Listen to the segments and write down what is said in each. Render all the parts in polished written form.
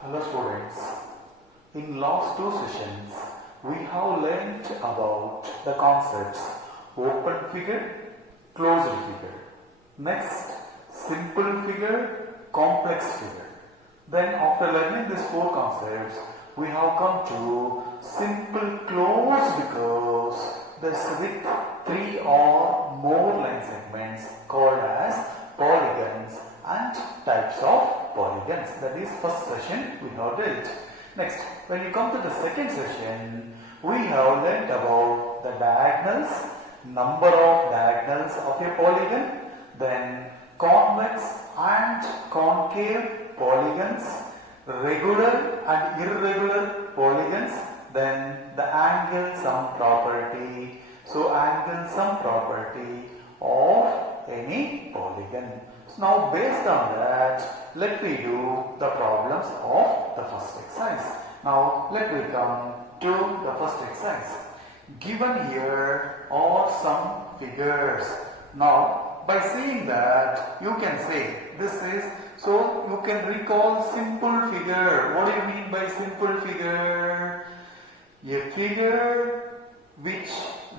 Hello students, in last two sessions we have learnt about the concepts open figure, closed figure, next simple figure, complex figure. Then after learning these four concepts we have come to simple closed curves that's with three or more line segments called as polygons and types of polygons. That is first session we have dealt. Next, when you come to the second session, we have learnt about the diagonals, number of diagonals of a polygon, then convex and concave polygons, regular and irregular polygons, then the angle sum property. So angle sum property of any polygon. So now based on that, let me do the problems of the first exercise. Now let me come to the first exercise. Given here are some figures. Now by seeing that you can say this is, so you can recall simple figure. What do you mean by simple figure? A figure which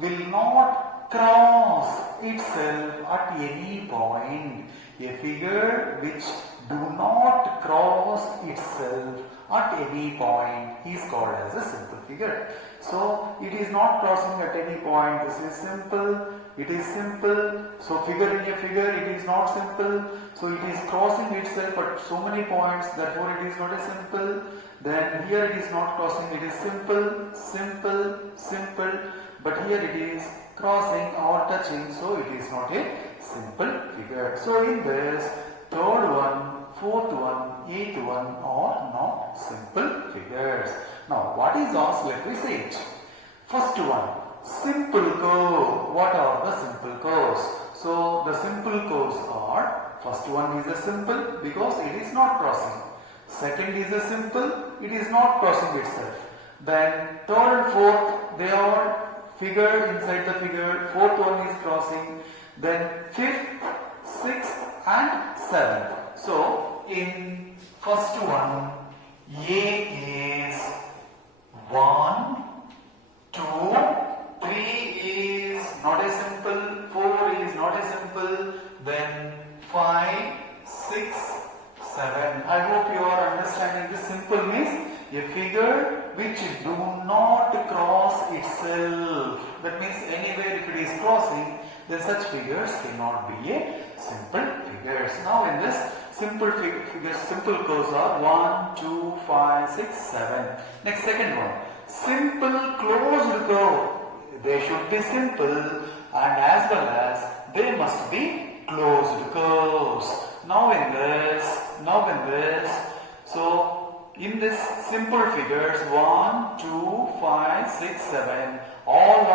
will not cross itself at any point. A figure which do not cross itself at any point is called as a simple figure. So it is not crossing at any point. This is simple. It is simple. So figure in a figure, it is not simple. So it is crossing itself at so many points. Therefore it is not a simple. Then here it is not crossing. It is simple, simple, simple. But here it is crossing or touching. So it is not a simple figure. So in this, third one, fourth one, eighth one are not simple figures. Now what is asked? Let me see it. First one, simple curve. What are the simple curves? So the simple curves are, first one is a simple because it is not crossing. Second is a simple, it is not crossing itself. Then third and fourth, they are figure inside the figure. Fourth one is crossing. Then fifth, sixth and seventh. So in first one, A is 1, 2, 3 is not a simple, 4 is not a simple, then 5, 6, 7. I hope you are understanding this. Simple means a figure which do not cross itself. That means anywhere if it is crossing, then such figures cannot be a simple figures. Now in this simple figures, simple curves are 1, 2, 5, 6, 7. Next, second one, simple closed curve. They should be simple and as well as they must be closed curves. Now in this, so in this simple figures 1, 2, 5, 6, 7, all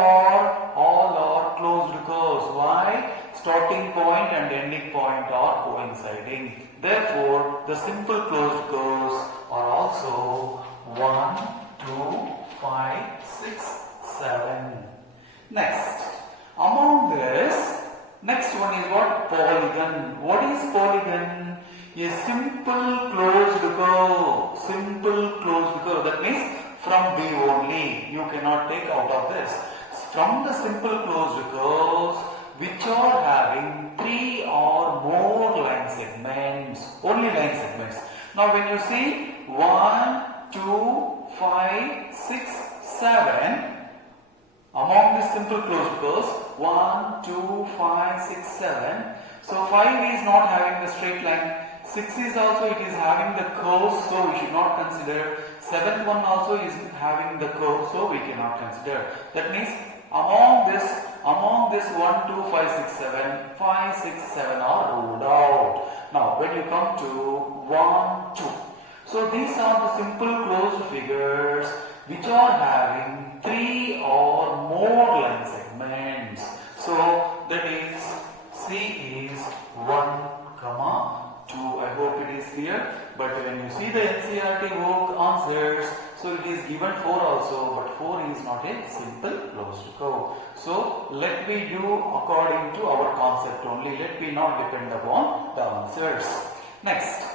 are closed curves. Why? Starting point and ending point are coinciding. Therefore, the simple closed curves are also 1, 2, 5, 6, 7. Next, among this, next one is what? Polygon. What is polygon? A simple closed curve. Simple closed curve. That means from B only. You cannot take out of this. From the simple closed curves which are having 3 or more line segments. Only line segments. Now when you see 1, 2, 5, 6, 7. Among the simple closed curves, 1, 2, 5, 6, 7. So 5 is not having the straight line. 6 is also, it is having the curve, so we should not consider. 7th one also is having the curve, so we cannot consider. That means among this 1, 2, 5, 6, 7, 5, 6, 7 are ruled out. Now when you come to 1, 2. So these are the simple closed figures which are having 3 or more line segments. So that is C is 1, 2. I hope it is clear. But when you see the NCERT book answers, so it is given 4 also, but 4 is not a simple closed curve. So let me do according to our concept only. Let me not depend upon the answers. Next,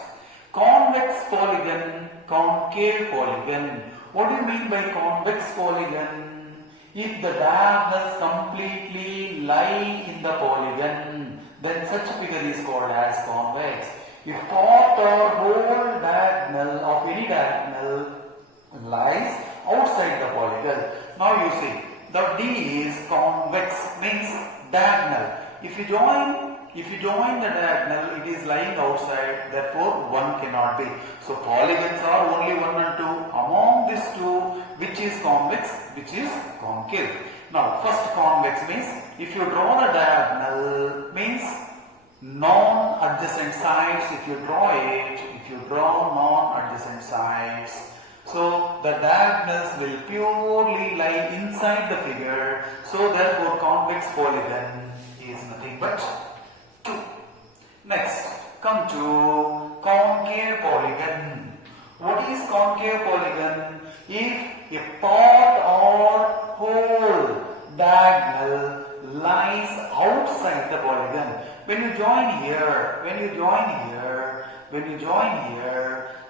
Convex polygon, concave polygon. What do you mean by convex polygon? If the diagonals completely lie in the polygon, then such a figure is called as convex. If part or whole diagonal of any diagonal lies outside the polygon. Now you see, the D is convex, means diagonal. If you join the diagonal, it is lying outside, therefore 1 cannot be. So polygons are only 1 and 2. Among these two, which is convex, which is concave. Now first convex means, if you draw the diagonal, means non-adjacent sides. If you draw non-adjacent sides, so the diagonals will purely lie inside the figure. So therefore convex polygon is nothing but 2. Next, come to concave polygon. What is concave polygon? If a part or whole diagonal lies outside the polygon. When you join here,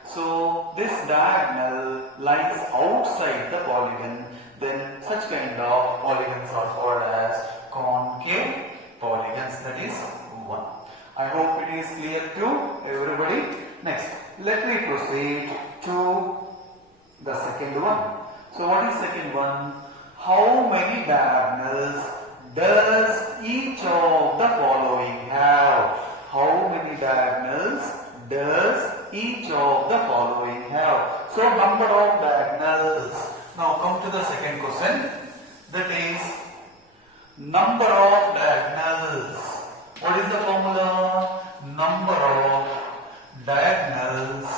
so this diagonal lies outside the polygon, then such kind of polygons are called as concave polygons. That is 1. I hope it is clear to everybody. Next, let me proceed to the second one. So what is second one? How many diagonals does each of the following have? How many diagonals does each of the following have? So number of diagonals. Now come to the second question. That is number of diagonals. What is the formula? Number of diagonals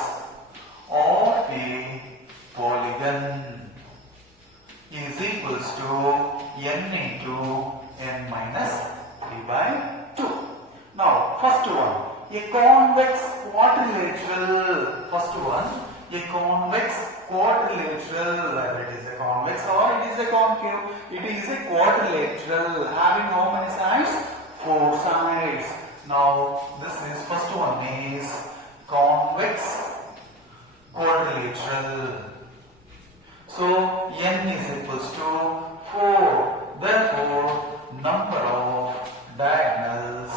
of a polygon is equals to n into n minus 3 by 2. Now first one, a convex quadrilateral. First one, a convex quadrilateral, whether it is a convex or it is a concave. It is a quadrilateral having how many sides? 4 sides. Now this is first one is convex quadrilateral. So n is equals to 4. Therefore number of diagonals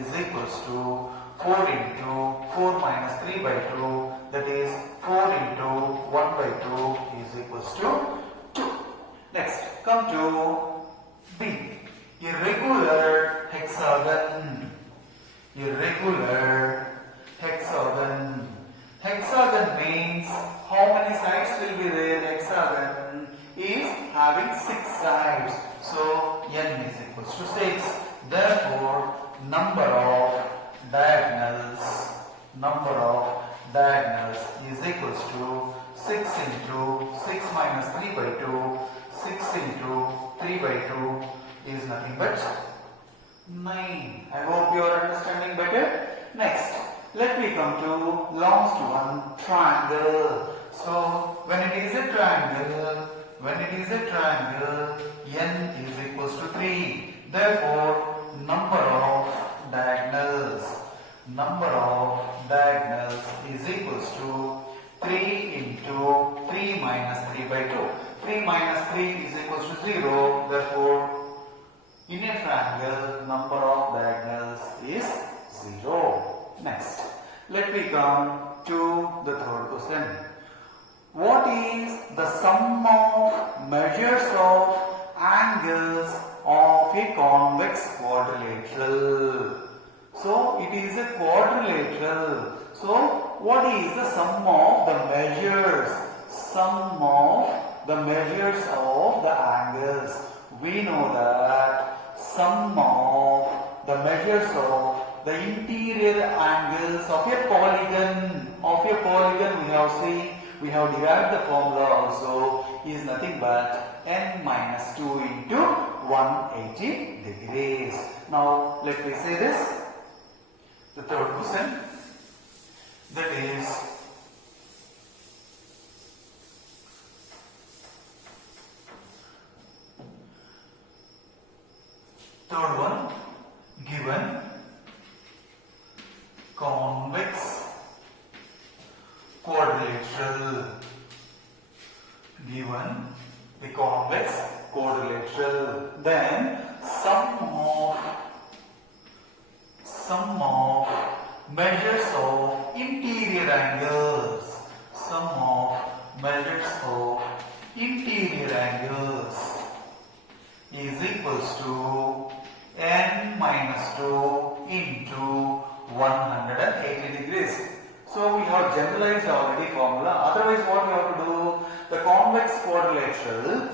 is equals to 4 into 4 minus 3 by 2, that is 4 into 1 by 2 is equals to 2. Next, come to B. Irregular hexagon. Hexagon means how many sides will be there? Hexagon is having 6 sides. So n is equals to 6. Therefore number of diagonals is equals to 6 into 6 minus 3 by 2. 6 into 3 by 2 is nothing but 9. I hope you are understanding better. Next, let me come to last one, triangle. So when it is a triangle, n is equals to 3. Therefore number of diagonals is equals to 3 into 3 minus 3 by 2. 3 minus 3 is equals to 0. Therefore in a triangle number of diagonals is 0. Next, let me come to the third question. What is the sum of measures of angles of a convex quadrilateral? So it is a quadrilateral. So what is the sum of the measures? Sum of the measures of the angles. We know that sum of the measures of the interior angles of a polygon. We have derived the formula also, is nothing but n minus 2 into 180 degrees. Now let me say this. The third question, that is third one, given sum of measures of interior angles. Sum of measures of interior angles is equals to n minus 2 into 180 degrees. So we have generalized already formula. Otherwise what we have to do? The convex quadrilateral,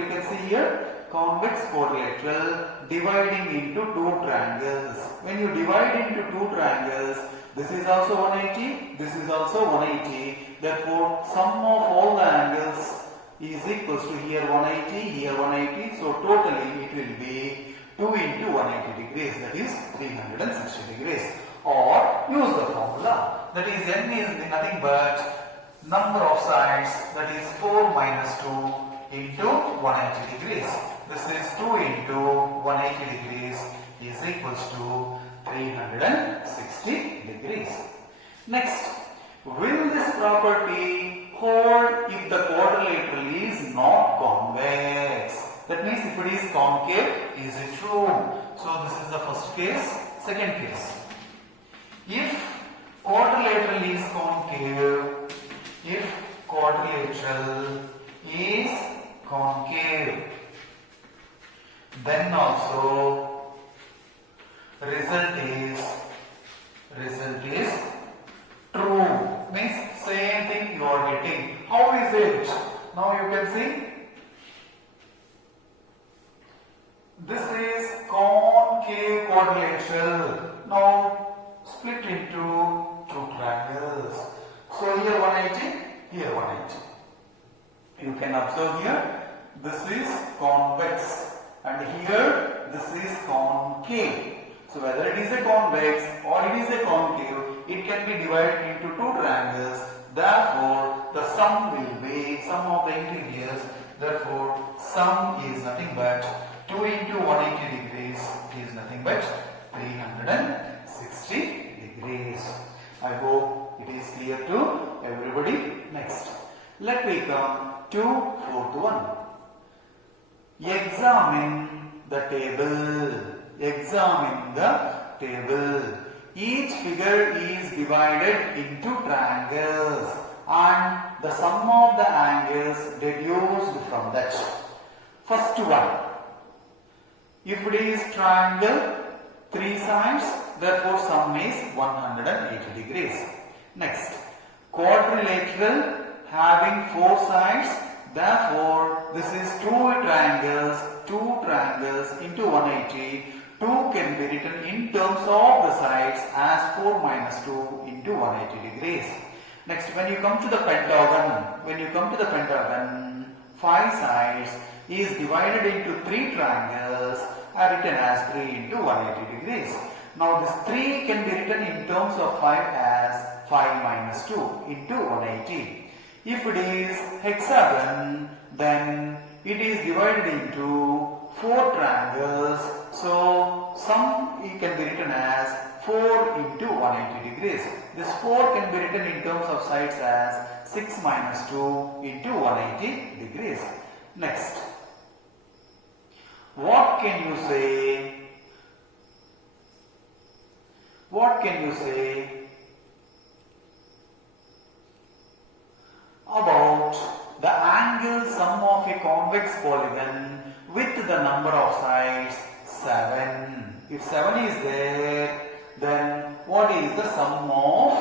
you can see here, convex quadrilateral dividing into two triangles. When you divide into two triangles, this is also 180, this is also 180. Therefore, sum of all the angles is equals to here 180, here 180. So totally it will be 2 into 180 degrees, that is 360 degrees. Or use the formula, that is n is nothing but number of sides, that is 4 minus 2 into 180 degrees. This is 2 into 180 degrees is equals to 360 degrees. Next, will this property hold if the quadrilateral is not convex? That means if it is concave, is it true? So this is the first case. Second case, if quadrilateral is concave, then also result is true. Means same thing you are getting. How is it? Now you can see this is concave quadrilateral. Now split into two triangles. So here 180, here 180. You can observe here, this is convex and here this is concave. So whether it is a convex or it is a concave, it can be divided into two triangles. Therefore, the sum will be sum of the interiors. Therefore, sum is nothing but 2 into 180 degrees is nothing but 360 degrees. I hope it is clear to everybody. Next, let me come to fourth one. Examine the table. Examine the table. Each figure is divided into triangles and the sum of the angles deduced from that. First one, if it is triangle, 3 sides, therefore sum is 180 degrees. Next, quadrilateral having 4 sides, therefore this is 2 triangles into 180. 2 can be written in terms of the sides as 4 minus 2 into 180 degrees. Next, when you come to the Pentagon, 5 sides is divided into 3 triangles are written as 3 into 180 degrees. Now this 3 can be written in terms of 5 as 5 minus 2 into 180. If it is hexagon, then it is divided into 4 triangles. So sum can be written as 4 into 180 degrees. This 4 can be written in terms of sides as 6 minus 2 into 180 degrees. Next, what can you say? What can you say about the angle sum of a convex polygon with the number of sides 7? If 7 is there, then what is the sum of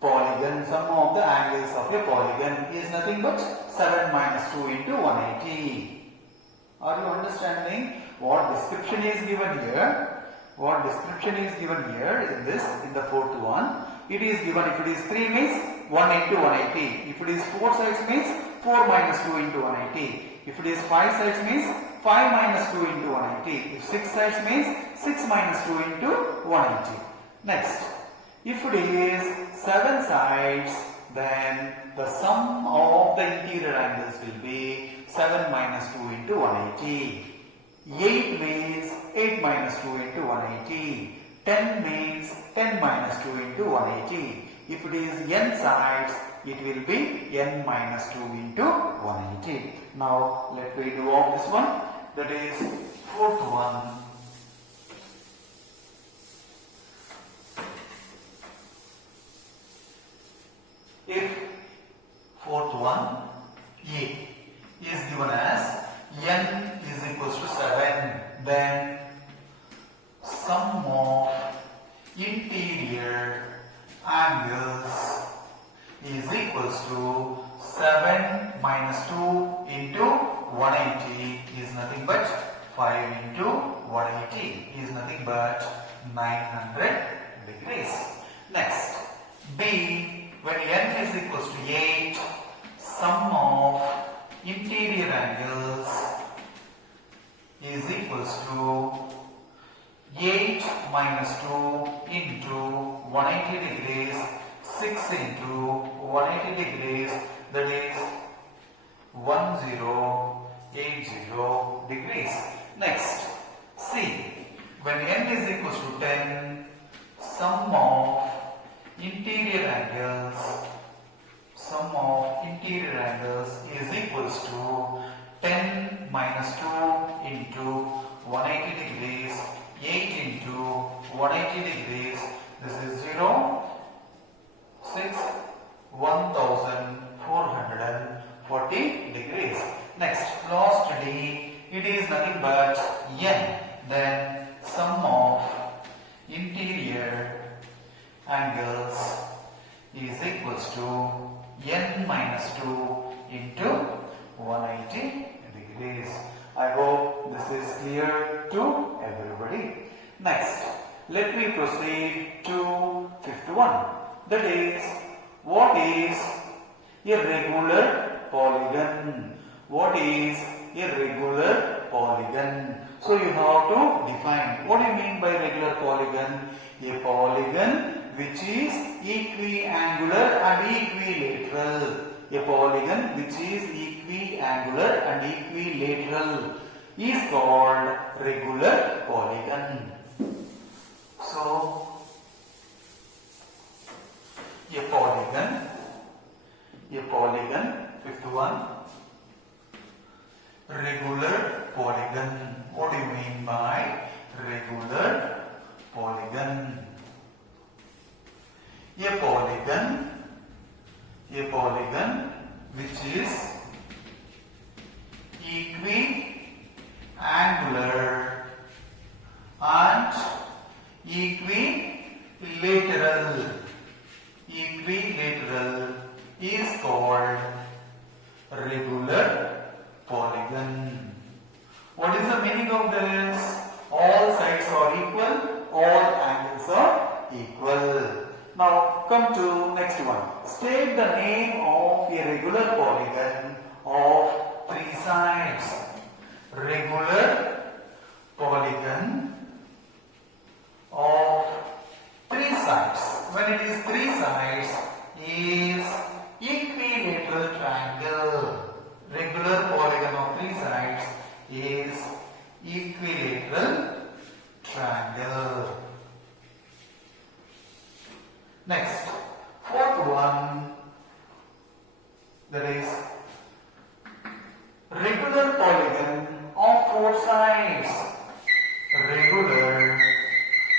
polygon? Sum of the angles of a polygon is nothing but 7 minus 2 into 180. Are you understanding what description is given here? What description is given here in the fourth one? It is given, if it is 3 means 1 into 180. If it is 4 sides means 4 minus 2 into 180. If it is 5 sides means 5 minus 2 into 180. If 6 sides means 6 minus 2 into 180. Next, if it is 7 sides, then the sum of the interior angles will be 7 minus 2 into 180. 8 means 8 minus 2 into 180. 10 means 10 minus 2 into 180. If it is n sides, it will be n minus 2 into 180. Now let me do of this one. That is fourth one. sum of interior angles is equals to 7 minus 2 into 180 is nothing but 5 into 180 is nothing but 900 degrees. Next, B, when n is equals to 8, sum of interior angles is equals to 8 minus 2 into 180 degrees, 6 into 180 degrees, that is 1080 degrees. Next, C, when n is equals to 10, sum of interior angles is equals to 10 minus 2 into 180 degrees, 8 into 180 degrees, this is 0, 6, 1440 degrees. Next, last D, it is nothing but n, then sum of interior angles is equals to n minus 2 into 180 degrees. I hope this is clear to everybody. Next, let me proceed to fifth one. That is, what is a regular polygon? What is a regular polygon? So you have to define. What do you mean by regular polygon? A polygon which is equiangular and equilateral. A polygon which is equiangular and equilateral is called regular polygon. So, a polygon, fifth one, regular polygon. What do you mean by regular polygon? A polygon which is equiangular and equilateral is called regular polygon. What is the meaning of this? All sides are equal, all angles are equal. Now come to next one. State the name of a regular polygon of three sides. Regular polygon of three sides. When it is three sides, is equilateral triangle. Regular polygon of three sides is equilateral triangle. Next, fourth one, that is regular polygon of four sides. Regular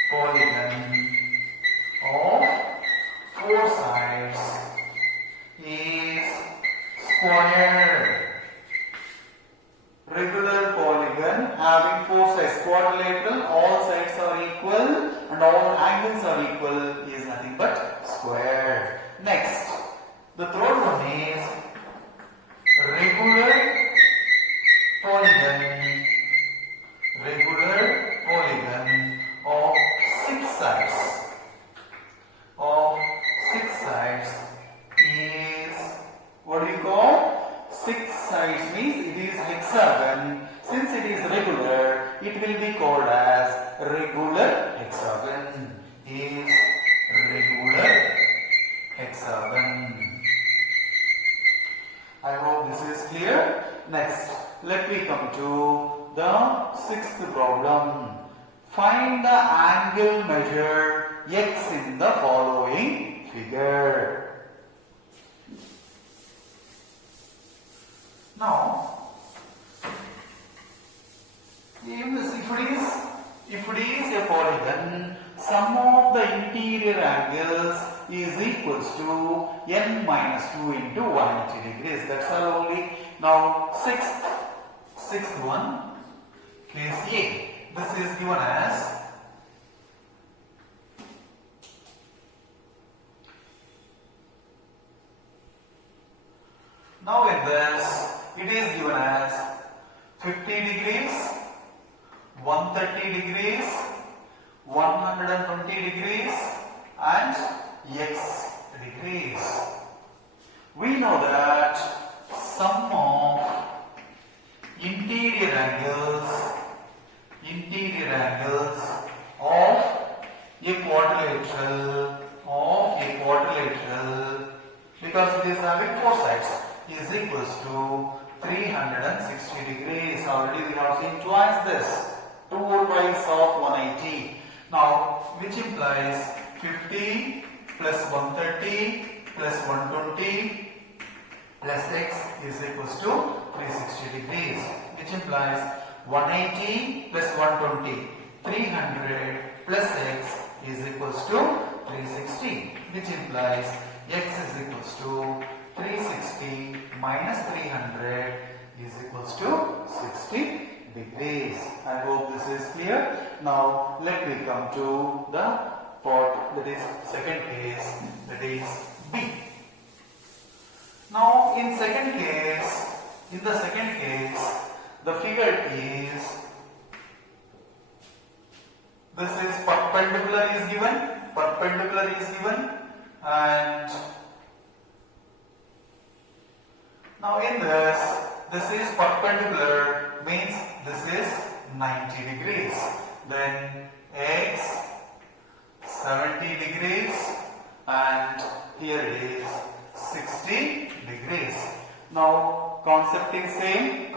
polygon of four sides is square. Regular polygon having four sides, quadrilateral, all sides are equal and all angles are equal is nothing but square. Next, the third one is regular polygon of six sides. Is, what do you call? Six sides means it is hexagon. Since it is regular, it will be called as regular hexagon. Is regular hexagon. I hope this is clear. Next, let me come to the sixth problem. Find the angle measure x in the following figure. Now, if it is a polygon, sum of the interior angles is equals to n minus 2 into 180 degrees. That's all only. Now, sixth one, case A. This is given as Now in this, it is given as 50 degrees, 130 degrees, 120 degrees and x degrees. We know that sum of interior angles of a quadrilateral, because it is having four sides, is equals to 360 degrees. Already we have seen twice this, 2 twice of 180. Now, which implies 50 plus 130 plus 120 plus x is equals to 360 degrees, which implies 180 plus 120, 300 plus x is equals to 360, which implies x is equals to 360 minus 300 is equals to 60 degrees. I hope this is clear. Now let me come to the part that is second case, that is B. Now in the second case, the figure is, this is perpendicular is given, and now in this is perpendicular, means this is 90 degrees, then x 70 degrees and here it is 60 degrees. Now concept is same,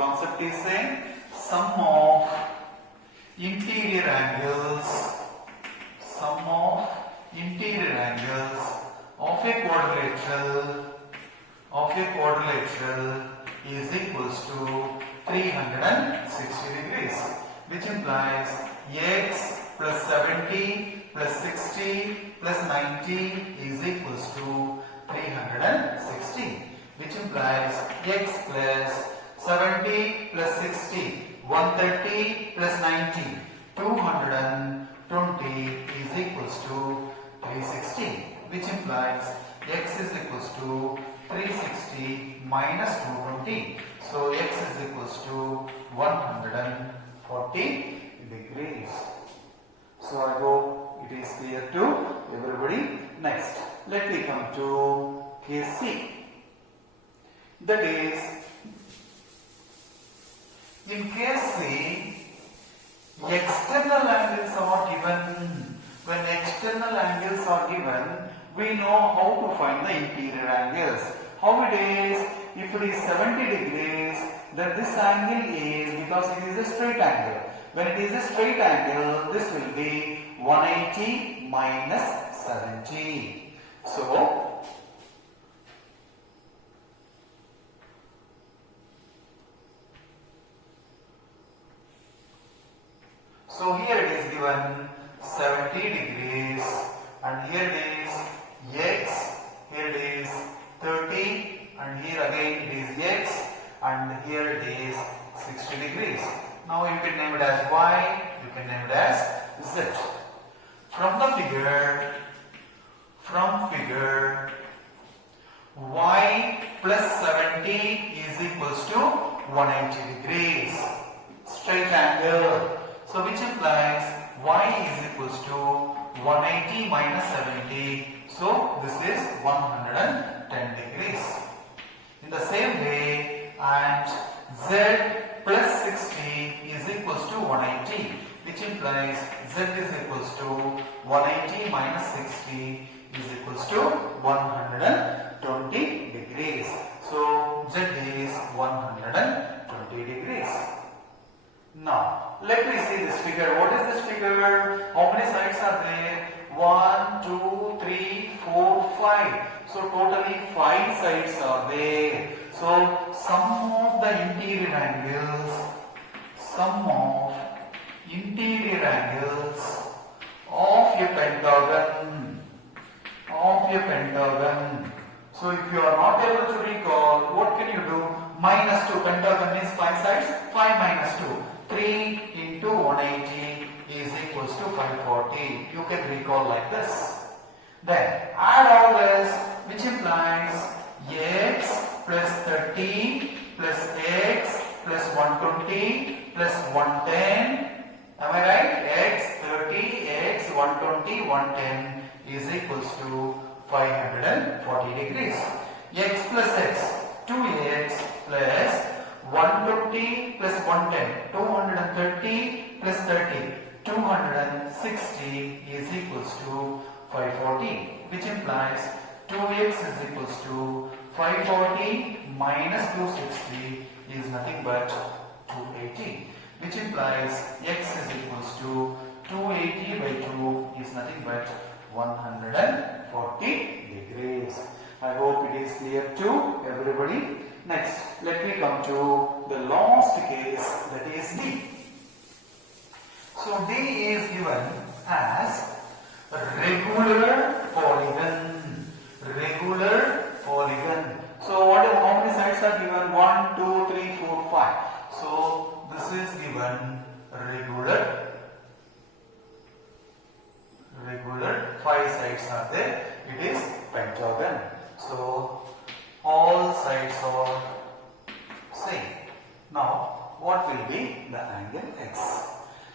sum of interior angles of a quadrilateral is equals to 360 degrees, which implies x plus 70 plus 60 plus 90 is equals to 360, which implies x plus 70 plus 60, 130 plus 90, 220 is equals to 360, which implies x is equals to 360 minus 220. So x is equals to 140 degrees. So I hope it is clear to everybody. Next, let me come to case C. That is, in case C, external angles are given. When external angles are given, we know how to find the interior angles. How it is? If it is 70 degrees, then this angle is, because it is a straight angle. When it is a straight angle, this will be 180 minus 70. So here it is given 70 degrees and here it is x, here it is 30 and here again it is x and here it is 60 degrees. Now you can name it as y, you can name it as z. From figure y plus 70 is equals to 180 degrees, straight angle. So which implies y is equals to 180 minus 70. So this is 110 degrees. In the same way, and z plus 60 is equals to 180, which implies z is equals to 180 minus 60 is equals to 120 degrees. So z is 120 degrees. Now let me see this figure. What is this figure? How many sides are there? 1, 2, 3, 4, 5. So totally 5 sides are there. So sum of the interior angles of a pentagon. So if you are not able to recall, what can you do? Minus 2. Pentagon is 5 sides. 5 minus 2. 3 into 180 is equals to 540. You can recall like this. Then add all this, which implies x plus 30 plus x plus 120 plus 110. Am I right? X 30, x 120, 110 is equals to 540 degrees. X plus x, 2x plus 120 plus 110, 230 plus 30, 260 is equals to 540, which implies 2x is equals to 540 minus 260 is nothing but 280, which implies x is equals to 280 by 2 is nothing but 140 degrees. I hope it is clear to everybody. Next, let me come to the last case, that is D. So D is given as regular polygon. Regular polygon. So how many sides are given? 1, 2, 3, 4, 5. So this is given regular. 5 sides are there. It is pentagon. So all sides are same. Now what will be the angle x?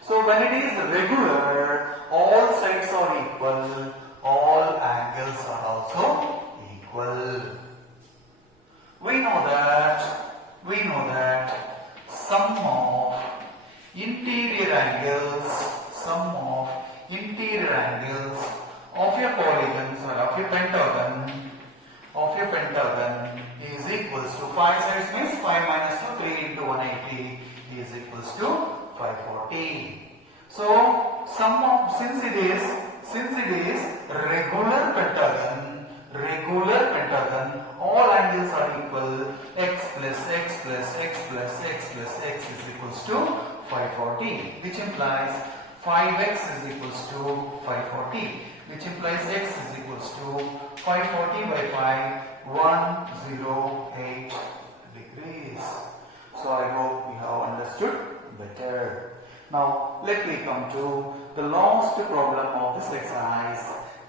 So when it is regular, all sides are equal, all angles are also equal. We know that sum of interior angles of your polygons or of your pentagon is equals to 5 sides means 5 minus 2, 3 into 180 is equals to 540. So sum of, since it is regular pentagon, all angles are equal, x plus x plus x plus x plus x is equals to 540, which implies 5x is equals to 540, which implies x is equals to 540 by 5, 108 degrees. So I hope we have understood better. Now let me come to the last problem of this exercise,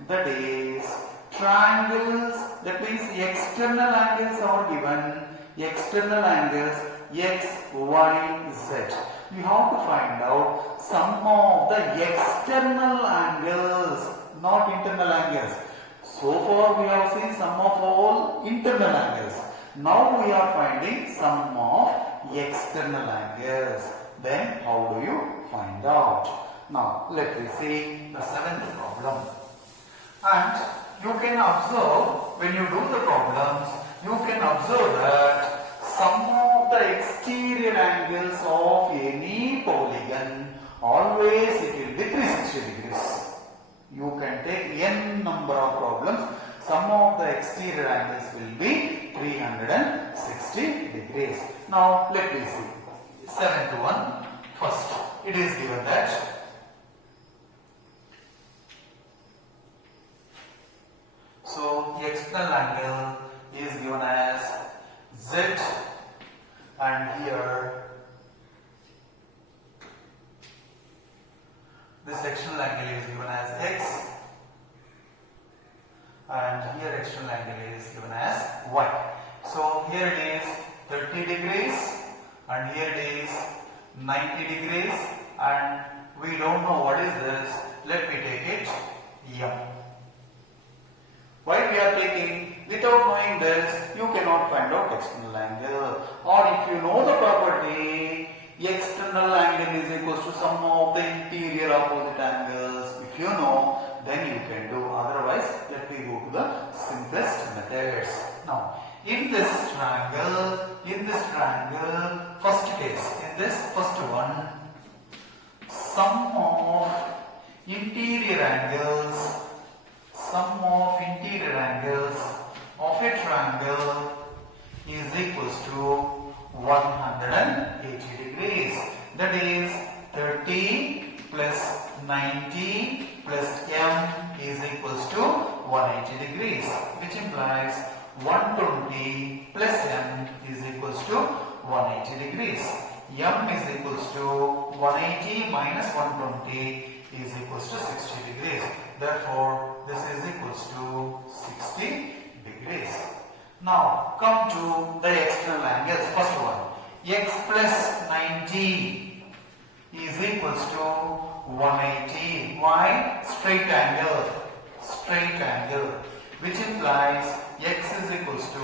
that is triangles. That means external angles are given, external angles x, y, z. You have to find out sum of the external angles, not internal angles. So far we have seen sum of all internal angles. Now we are finding sum of external angles. Then how do you find out? Now let me see the 7th problem. And you can observe, when you do the problems, you can observe that sum of the exterior angles of any polygon, always it will be 360 degrees. You can take n number of problems, sum of the exterior angles will be 360 degrees. Now let me see. 7th one. First, it is given that so the external angle is given as z, and here this external angle is given as x, and here external angle is given as y. So here it is 30 degrees and here it is 90 degrees, and we don't know what is this. Let me take it m. Why we are taking? Without knowing this, you cannot find out external angle. Or if you know the property, external angle is equals to sum of the interior opposite angles. If you know, then you can do. Otherwise, let me go to the simplest methods. Now, in this triangle, first case, in this first one, sum of interior angles of a triangle is equals to 180 degrees. That is 30 plus 90 plus m is equals to 180 degrees, which implies 120 plus m is equals to 180 degrees. M is equals to 180 minus 120 is equals to 60 degrees. Therefore, this is equals to 60 degrees. Now come to the external angles. First one, x plus 90 is equals to 180. Why? Straight angle, which implies x is equals to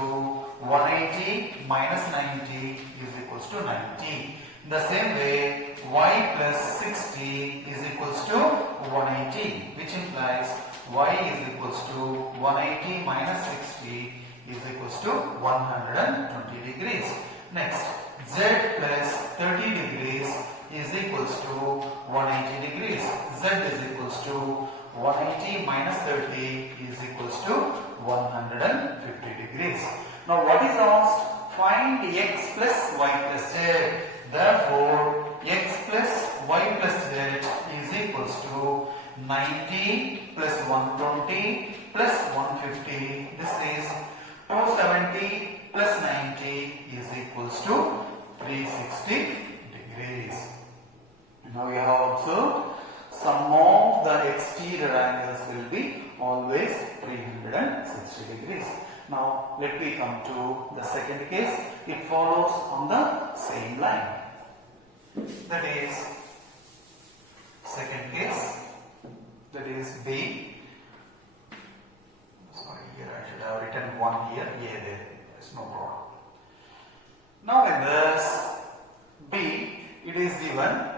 180 minus 90 is equals to 90. In the same way, y plus 60 is equals to 180, which implies y is equals to 180 minus 60 is equals to 120 degrees. Next, z plus 30 degrees is equals to 180 degrees. Z is equals to 180 minus 30 is equals to 150 degrees. Now what is asked? Find x plus y plus z. Therefore, x plus y plus z is equals to 90 plus 120 plus 150. This is 270 plus 90 is equals to 360 degrees. Now we have observed sum of the exterior angles will be always 360 degrees. Now let me come to the second case. It follows on the same line. That is second case. That is B. Sorry, here I should have written 1 here. Yeah, there is no problem. Now in this B, it is given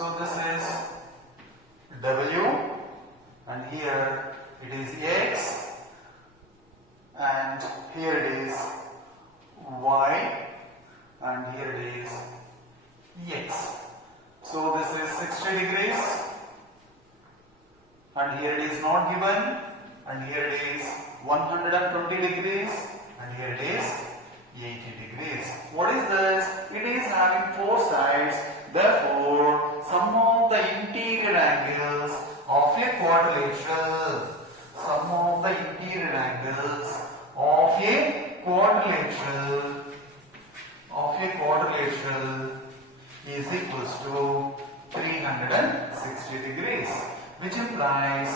so this is W and here it is X and here it is Y and here it is X. So this is 60 degrees and here it is not given and here it is 120 degrees and here it is 80 degrees. What is this? It is having 4 sides. Therefore, sum of the interior angles of a quadrilateral, is equals to 360 degrees, which implies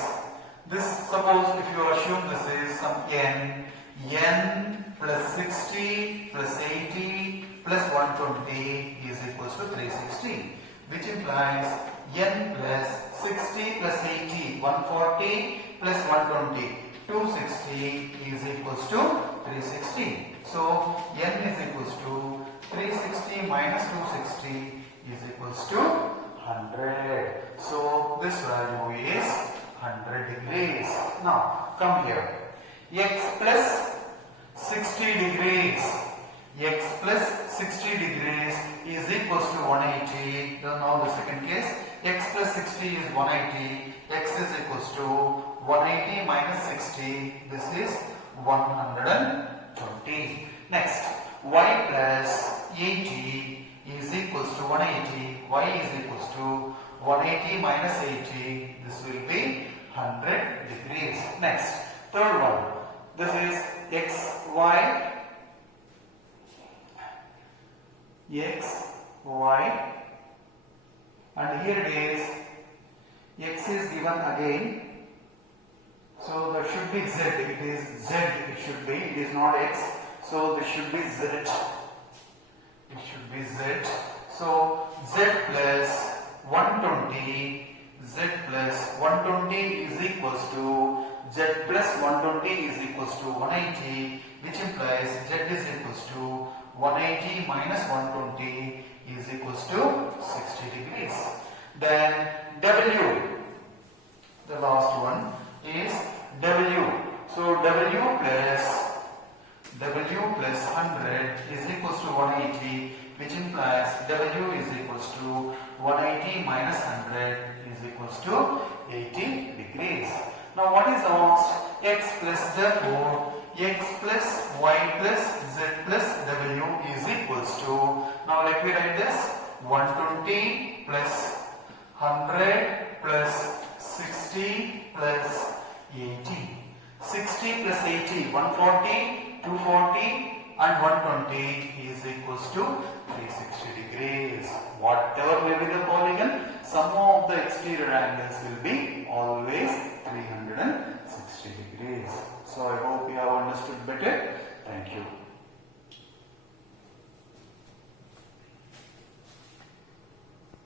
this. Suppose if you assume this is some n plus 60 plus 80 plus 120 is equals to 360, which implies n plus 60 plus 80, 140 plus 120, 260 is equals to 360. So n is equals to 360 minus 260 is equals to 100. So this value is 100 degrees. Now come here. X plus 60 degrees. X plus 60 degrees is equals to 180. Now the second case. X plus 60 is 180. X is equals to 180 minus 60. This is 120. Next, y plus 80 is equals to 180. Y is equals to 180 minus 80. This will be 100 degrees. Next, third one. This is xy. xy. And here it is. X is given again. So there should be z. It is z. It should be. It is not x. So there should be z. It should be z. So z plus 120. Z plus 120 is equals to z plus 120 is equals to 180, which implies z is equals to 180 minus 120 is equals to 60 degrees. Then W, the last one is W. So W plus 100 is equals to 180, which implies W is equals to 180 minus 100 is equals to 80 degrees. Now what is asked? X plus, therefore x plus y plus z plus w is equals to, now let me write this, 120 plus 100 plus 60 plus 80. 60 plus 80, 140, 240, and 120 is equals to 360 degrees. Whatever may be the polygon, sum of the exterior angles will be always 360 degrees. So I hope you have understood better. Thank you.